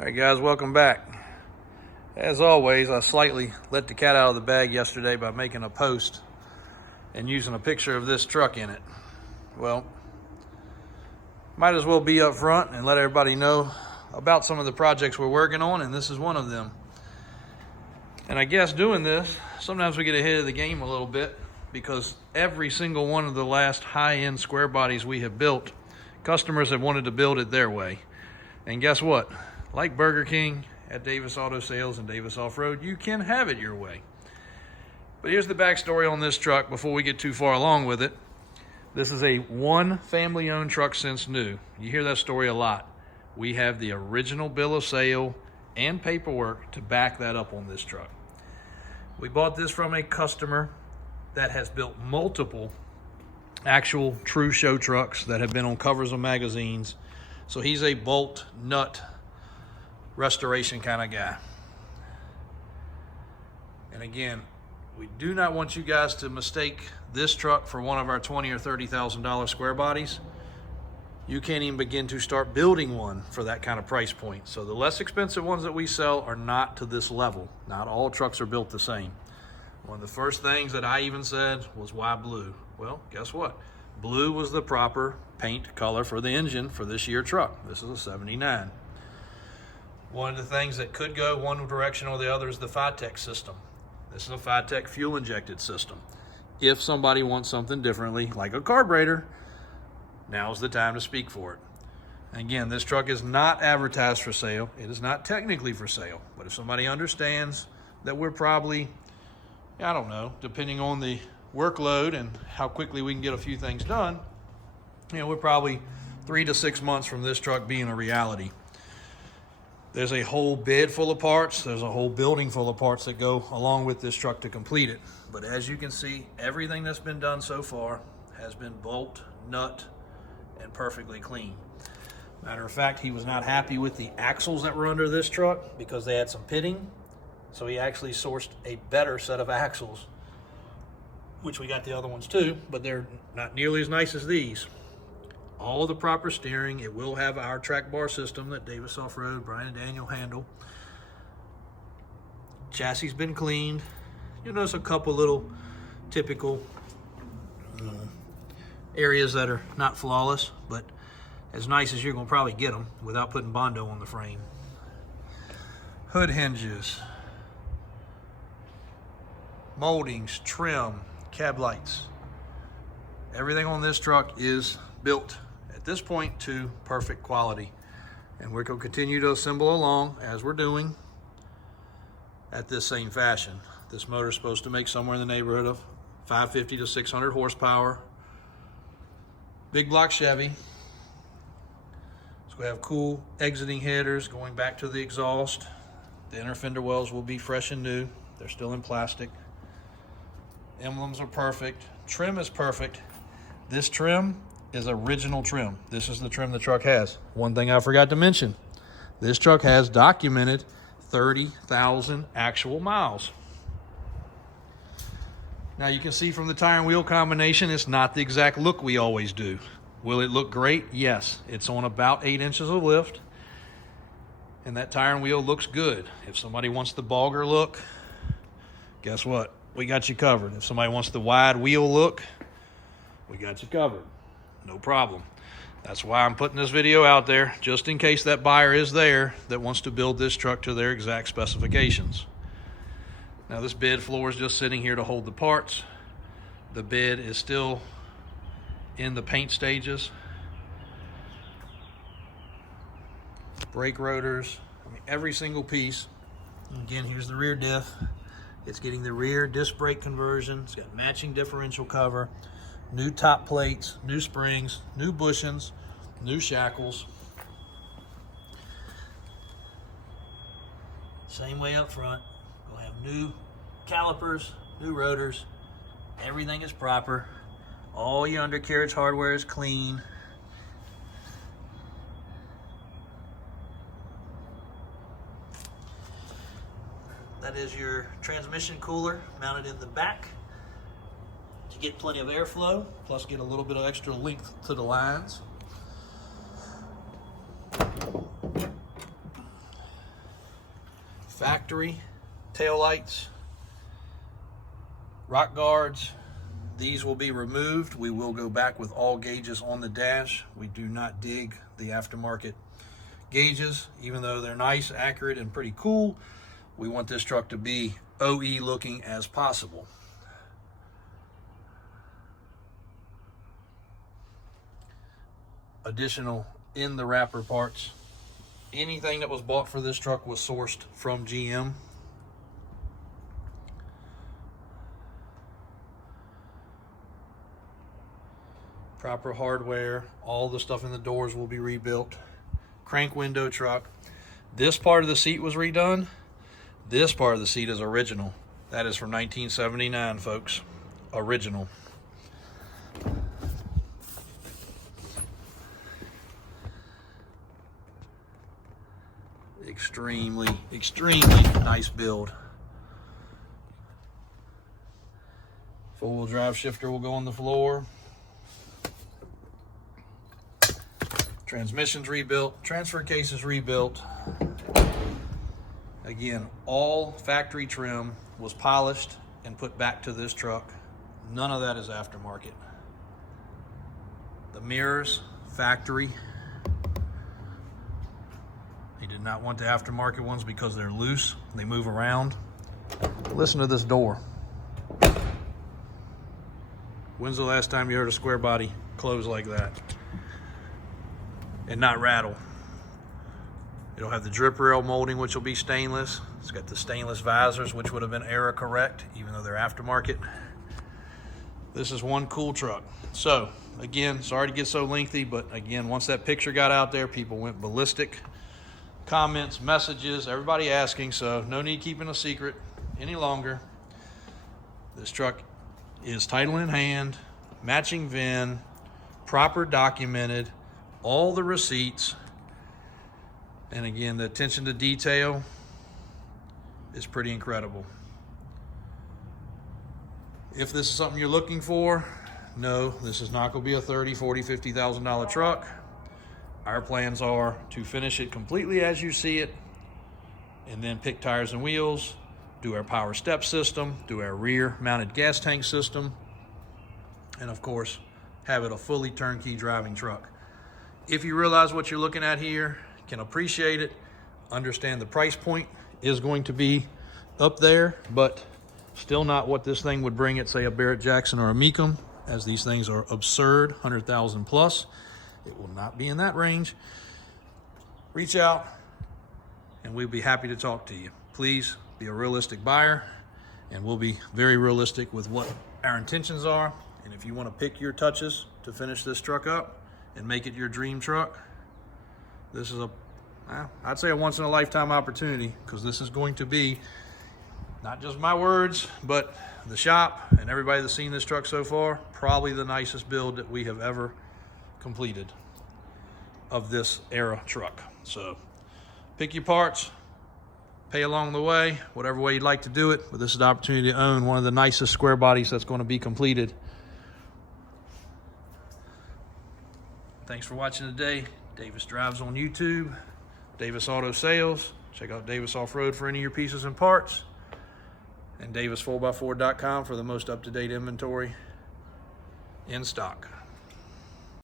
All right, guys, welcome back. As always, I slightly let the cat out of the bag yesterday by making a post and using a picture of this truck in it. Well, might as well be up front and let everybody know about some of the projects we're working on, and this is one of them. And I guess doing this, sometimes we get ahead of the game a little bit because every single one of the last high-end square bodies we have built, customers have wanted to build it their way. And guess what? Like Burger King, at Davis Auto Sales and Davis Off-Road, you can have it your way. But here's the backstory on this truck before we get too far along with it. This is a one family-owned truck since new. You hear that story a lot. We have the original bill of sale and paperwork to back that up on this truck. We bought this from a customer that has built multiple actual true show trucks that have been on covers of magazines. So he's a bolt nut restoration kind of guy. And again, we do not want you guys to mistake this truck for one of our $20,000 or $30,000 square bodies. You can't even begin to start building one for that kind of price point. So the less expensive ones that we sell are not to this level. Not all trucks are built the same. One of the first things that I even said was, why blue? Well, guess what? Blue was the proper paint color for the engine for this year truck. This is a 79. One of the things that could go one direction or the other is the Phytech system. This is a Phytech fuel injected system. If somebody wants something differently, like a carburetor, now's the time to speak for it. Again, this truck is not advertised for sale. It is not technically for sale. But if somebody understands that we're probably, I don't know, depending on the workload and how quickly we can get a few things done, we're probably 3 to 6 months from this truck being a reality. There's a whole bed full of parts. There's a whole building full of parts that go along with this truck to complete it. But as you can see, everything that's been done so far has been bolt, nut, and perfectly clean. Matter of fact, he was not happy with the axles that were under this truck because they had some pitting. So he actually sourced a better set of axles, which we got the other ones too, but they're not nearly as nice as these. All of the proper steering. It will have our track bar system that Davis Off-Road, Brian and Daniel handle. Chassis been cleaned. You'll notice a couple little typical areas that are not flawless, but as nice as you're gonna probably get them without putting Bondo on the frame. Hood hinges, moldings, trim, cab lights. Everything on this truck is built at this point to perfect quality, and we're going to continue to assemble along as we're doing at this same fashion. This motor is supposed to make somewhere in the neighborhood of 550 to 600 horsepower. Big block Chevy. So we have cool exiting headers going back to the exhaust. The inner fender wells will be fresh and new. They're still in plastic. Emblems are perfect. Trim is perfect. This trim is original trim. This is the trim the truck has. One thing I forgot to mention, this truck has documented 30,000 actual miles. Now you can see from the tire and wheel combination, it's not the exact look we always do. Will it look great? Yes. It's on about 8 inches of lift, and that tire and wheel looks good. If somebody wants the bogger look, guess what? We got you covered. If somebody wants the wide wheel look, we got you covered. No problem. That's why I'm putting this video out there, just in case that buyer is there that wants to build this truck to their exact specifications. Now this bed floor is just sitting here to hold the parts. The bed is still in the paint stages. Brake rotors, every single piece. Again, here's the rear diff. It's getting the rear disc brake conversion. It's got matching differential cover. New top plates, new springs, new bushings, new shackles. Same way up front. We'll have new calipers, new rotors. Everything is proper. All your undercarriage hardware is clean. That is your transmission cooler mounted in the back to get plenty of airflow, plus get a little bit of extra length to the lines. factory taillights, rock guards. These will be removed. We will go back with all gauges on the dash. We do not dig the aftermarket gauges, even though they're nice, accurate, and pretty cool. We want this truck to be OE looking as possible. Additional in the wrapper parts. Anything that was bought for this truck was sourced from GM. Proper hardware. All the stuff in the doors will be rebuilt. Crank window truck. This part of the seat was redone. This part of the seat is original. That is from 1979, folks. Original. Extremely nice build. Four-wheel drive shifter will go on the floor. Transmission's rebuilt. Transfer case is rebuilt. Again, all factory trim was polished and put back to this truck. None of that is aftermarket. The mirrors, factory. They did not want the aftermarket ones because they're loose. They move around. Listen to this door. When's the last time you heard a Squarebody close like that and not rattle? It'll have the drip rail molding, which will be stainless. It's got the stainless visors, which would have been error correct, even though they're aftermarket. This is one cool truck. So again, sorry to get so lengthy, but again, once that picture got out there, people went ballistic. Comments, messages, everybody asking, so no need keeping a secret any longer. This truck is title in hand, matching VIN, proper documented, all the receipts. And again, the attention to detail is pretty incredible. If this is something you're looking for, no, this is not going to be a $30,000, $40,000, $50,000 truck. Our plans are to finish it completely as you see it, and then pick tires and wheels, do our power step system, do our rear mounted gas tank system, and of course, have it a fully turnkey driving truck. If you realize what you're looking at here, can appreciate it, understand the price point is going to be up there, but still not what this thing would bring at, say, a Barrett Jackson or a Mecum, as these things are absurd, 100,000 plus. It will not be in that range. Reach out and we'll be happy to talk to you. Please be a realistic buyer, and we'll be very realistic with what our intentions are. And if you want to pick your touches to finish this truck up and make it your dream truck, this is I'd say a once in a lifetime opportunity, because this is going to be not just my words, but the shop and everybody that's seen this truck so far, probably the nicest build that we have ever completed of this era truck. So pick your parts, pay along the way, whatever way you'd like to do it, but this is the opportunity to own one of the nicest square bodies that's going to be completed. Thanks for watching today. Davis Drives on YouTube, Davis Auto Sales. Check out Davis Off-Road for any of your pieces and parts, and davis4x4.com for the most up-to-date inventory in stock.